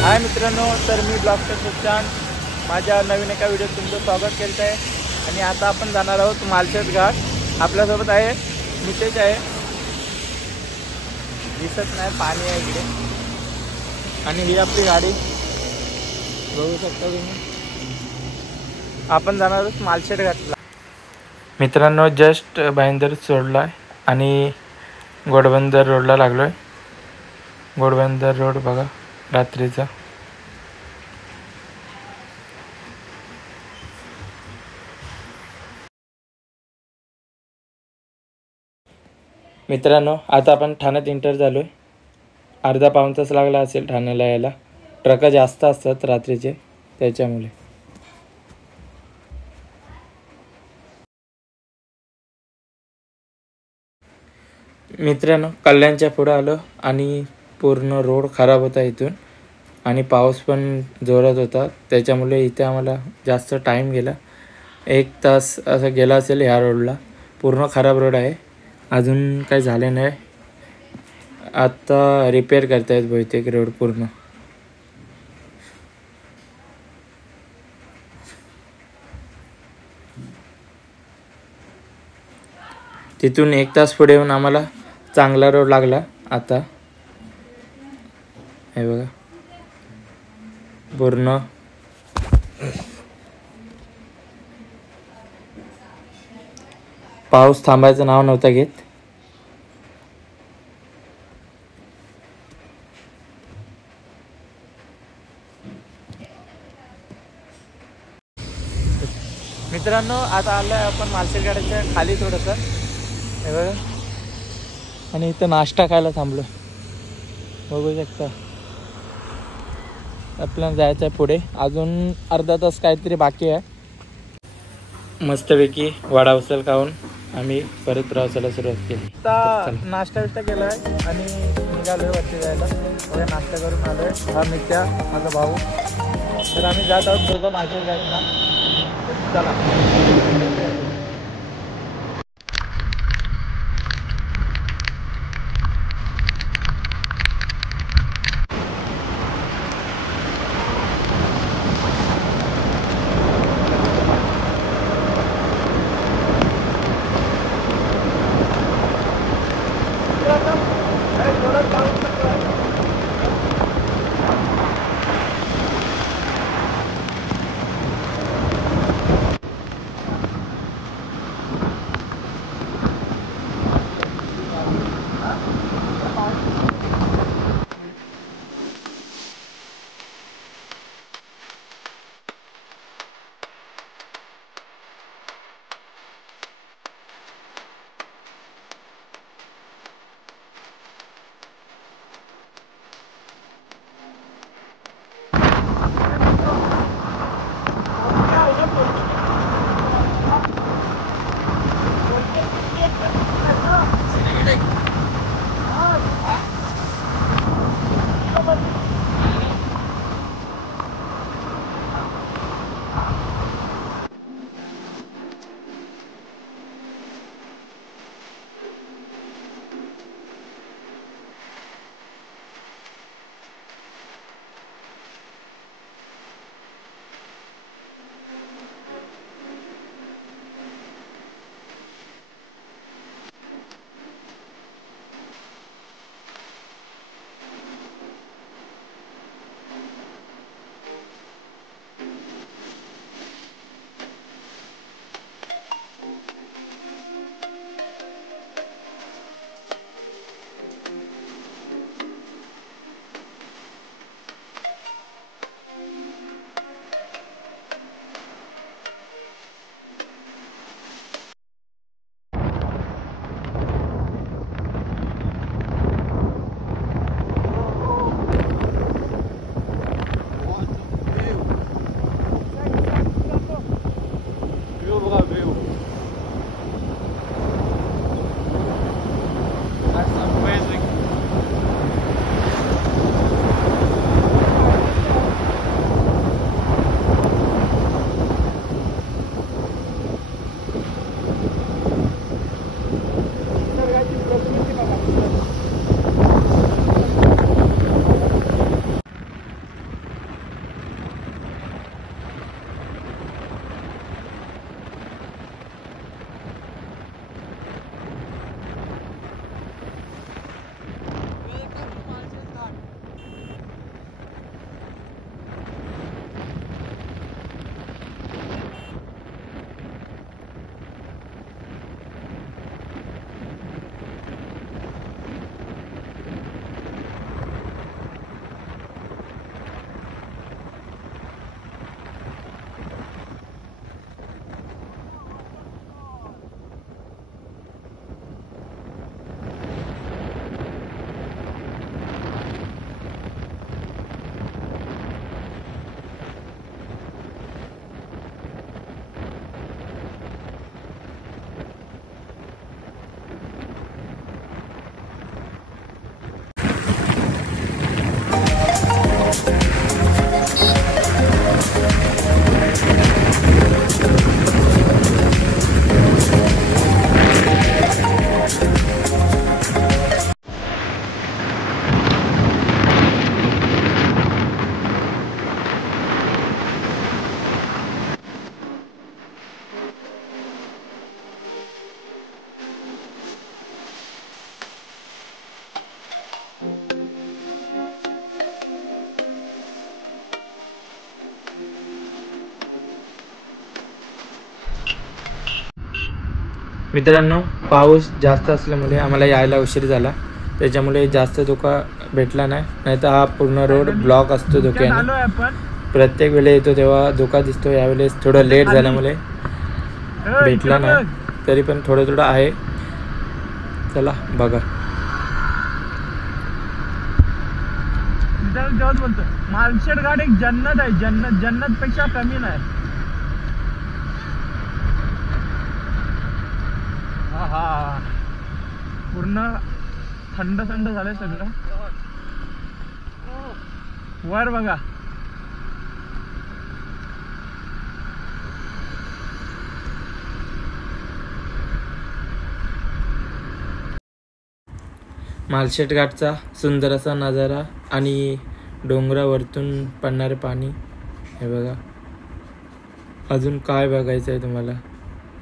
हाय मित्रांनो, तर मी ब्लॉगचा सुशांत माझ्या नवीन एका व्हिडिओत तुमचं स्वागत करत आहे। आणि आता आपण जाणार आहोत मालशेज घाट। आपल्यासोबत आहे नितेश आहे, दिसत नाही पाणी आहे इकडे, आणि ही आपली गाडी बघू शकता तुम्ही। आपण जाणार आहोत मालशेज घाटला। मित्रांनो, जस्ट भाईंदर सोडला आहे आणि घोडबंदर रोडला लागलो आहे। घोडबंदर रोड बघा रात्रीचा। मित्रांनो, आता आपण ठाण्यात एंटर झालो आहे। अर्धा पाऊण तास लागला असेल ठाण्याला यायला। ट्रक जास्त असतात रात्रीचे त्याच्यामुळे। मित्रांनो, कल्याणच्या पुढे आलो आणि पूर्ण रोड खराब होता इथून, आणि पाऊस पण जोरात होता त्याच्यामुळे इथे आम्हाला जास्त टाईम गेला। 1 तास असं गेला असेल ह्या रोडला। पूर्ण खराब रोड आहे, अजून काही झाले नाही। आता रिपेअर करतायत बहुतेक रोड पूर्ण। तिथून 1 तास पुढे येऊन आम्हाला चांगला रोड लागला। आता हे बघा पूर्ण पाऊस थांबायचं नाव नव्हता घेत। मित्रांनो, आता आलो आहे आपण मालशेज घाटाच्या खाली थोडंसं, हे बघा, आणि इथं नाश्ता खायला थांबलो। बघू शकता। आपल्याला जायचं आहे पुढे, अजून अर्धा तास काहीतरी बाकी आहे। मस्तपैकी वडा उचल खाऊन आम्ही परत प्रवासाला सुरुवात केली। आता नाश्ता केला आहे आणि निघालो आहे वरती जायला। वगैरे नाश्ता करून आलो आहे। हा मित्या माझा भाऊ, तर आम्ही जात आहोत दोघं मालशेज घाटला। चला। मित्रांनो, पाऊस जास्त असल्यामुळे आम्हाला यायला उशीर झाला, त्याच्यामुळे जास्त धोका भेटला नाही. नाहीतर हा पूर्ण रोड ब्लॉक असतो धोक्याने. प्रत्येक वेळेला येतो तेव्हा धोका दिसतो. यावेळेस थोडं लेट झाल्यामुळे भेटला नाही, तरी पण थोडं थोडं आहे. चला बघा. बोलतो मालशेड घाट एक जन्नत आहे. जन्नत पेक्षा कमी नाही. हा पूर्ण थंड झालंय सगळं. वर बघा. मालशेट घाटचा सुंदर असा नजारा आणि डोंगरावरतून पडणारे पाणी. हे बघा. अजून काय बघायचं आहे तुम्हाला?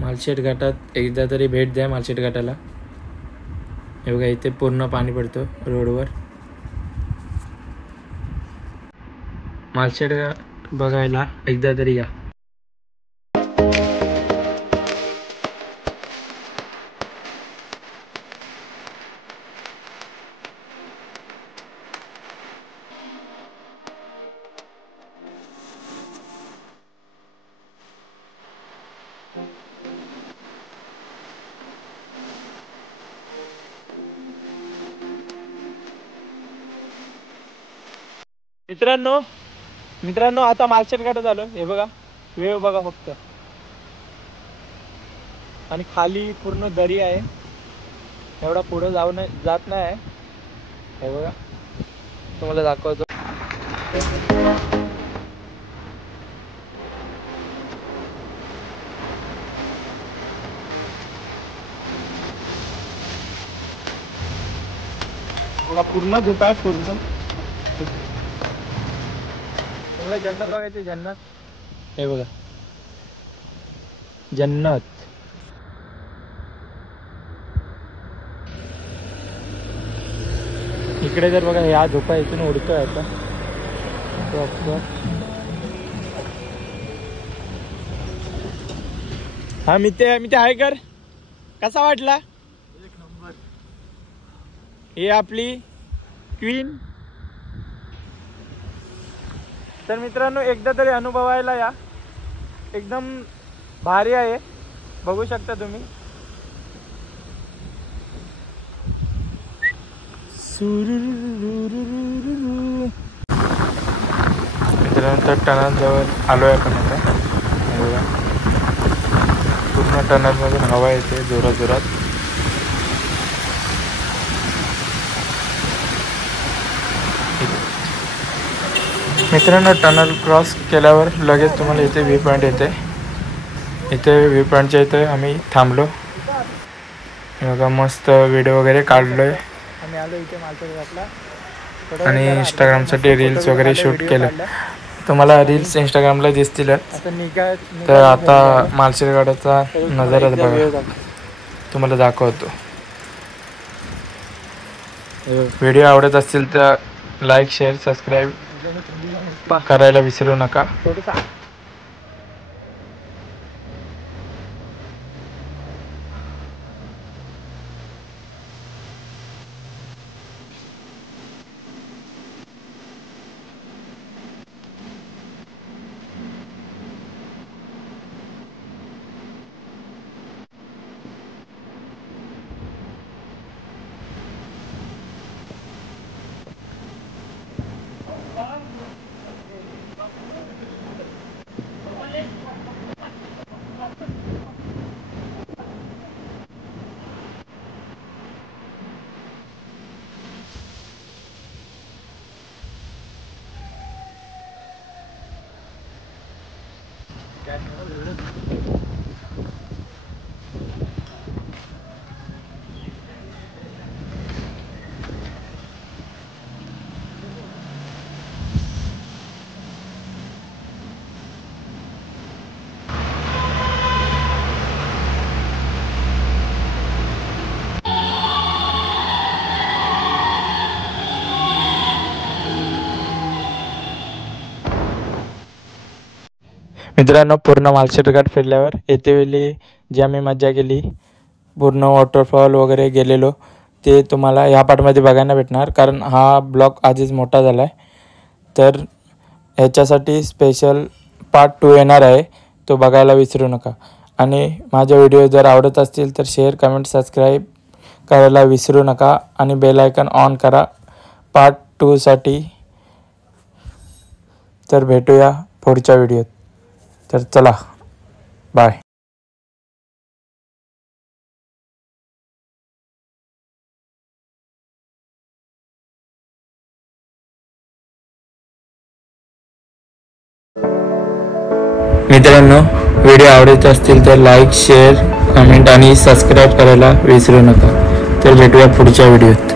मालशेट घाटात एकदा तरी भेट द्या मालशेट घाटाला. हे बघा, इथे पूर्ण पाणी पडतो रोडवर. मालशेट घाट बघायला एकदा तरी या. मित्रांनो आता मालशेट घाटात आलो. हे बघा, वेव बघा फक्त. आणि खाली पूर्ण दरी आहे. एवढा पुढे जात नाही. हे बघा, तुम्हाला दाखवतो. पूर्ण धूप आहे. पूर्ण जन्नत बघायची. जन्नत हे बघा, जन्नत. इकडे जर बघा, ह्या धोका इथून उडतोय आता. हा मिते आहे कर. कसा वाटला? एक नंबर. ही आपली क्वीन. तर मित्रांनो, एकदा तरी अनुभवायला या. एकदम भारी आहे, बघू शकता तुम्ही. मित्रांनो, तर टनलजवळ आलोय आपण आता. पूर्ण टनलमधून हवा येते जोरात. मित्रांनो, टनल क्रॉस केल्यावर लगेच तुम्हाला इथे व्ह्यू पॉईंट येते. इथे व्ह्यू पॉईंटच्या इथे आम्ही थांबलो. बघा, मस्त व्हिडिओ वगैरे काढलोय आणि इंस्टाग्रामसाठी रील्स वगैरे शूट केलं. तुम्हाला रील्स इंस्टाग्रामला दिसतीलच. तर आता मालशेट घाटाचा नजारा बघा, तुम्हाला दाखवतो. व्हिडिओ आवडत असतील तर लाईक, शेअर, सबस्क्राईब करायला विसरू नका. मित्रांनो, पूर्ण मालशेट घाट फिरल्यावर येते वेळी जी आम्ही मजा केली पूर्ण वॉटरफॉल वगैरे गेलेलो ते तुम्हाला ह्या पार्टमध्ये बघायला भेटणार, कारण हा ब्लॉग आधीच मोठा झाला आहे. तर ह्याच्यासाठी स्पेशल पार्ट 2 येणार आहे, तो बघायला विसरू नका. आणि माझे व्हिडिओ जर आवडत असतील तर शेअर, कमेंट, सबस्क्राईब करायला विसरू नका आणि बेल आयकॉन ऑन करा पार्ट 2साठी. तर भेटूया पुढच्या व्हिडिओत. तर चला, बाय. मित्रांनो, व्हिडिओ आवडत असतील तर लाईक, शेअर, कमेंट आणि सबस्क्राईब करायला विसरू नका. तर भेटूया पुढच्या व्हिडिओत.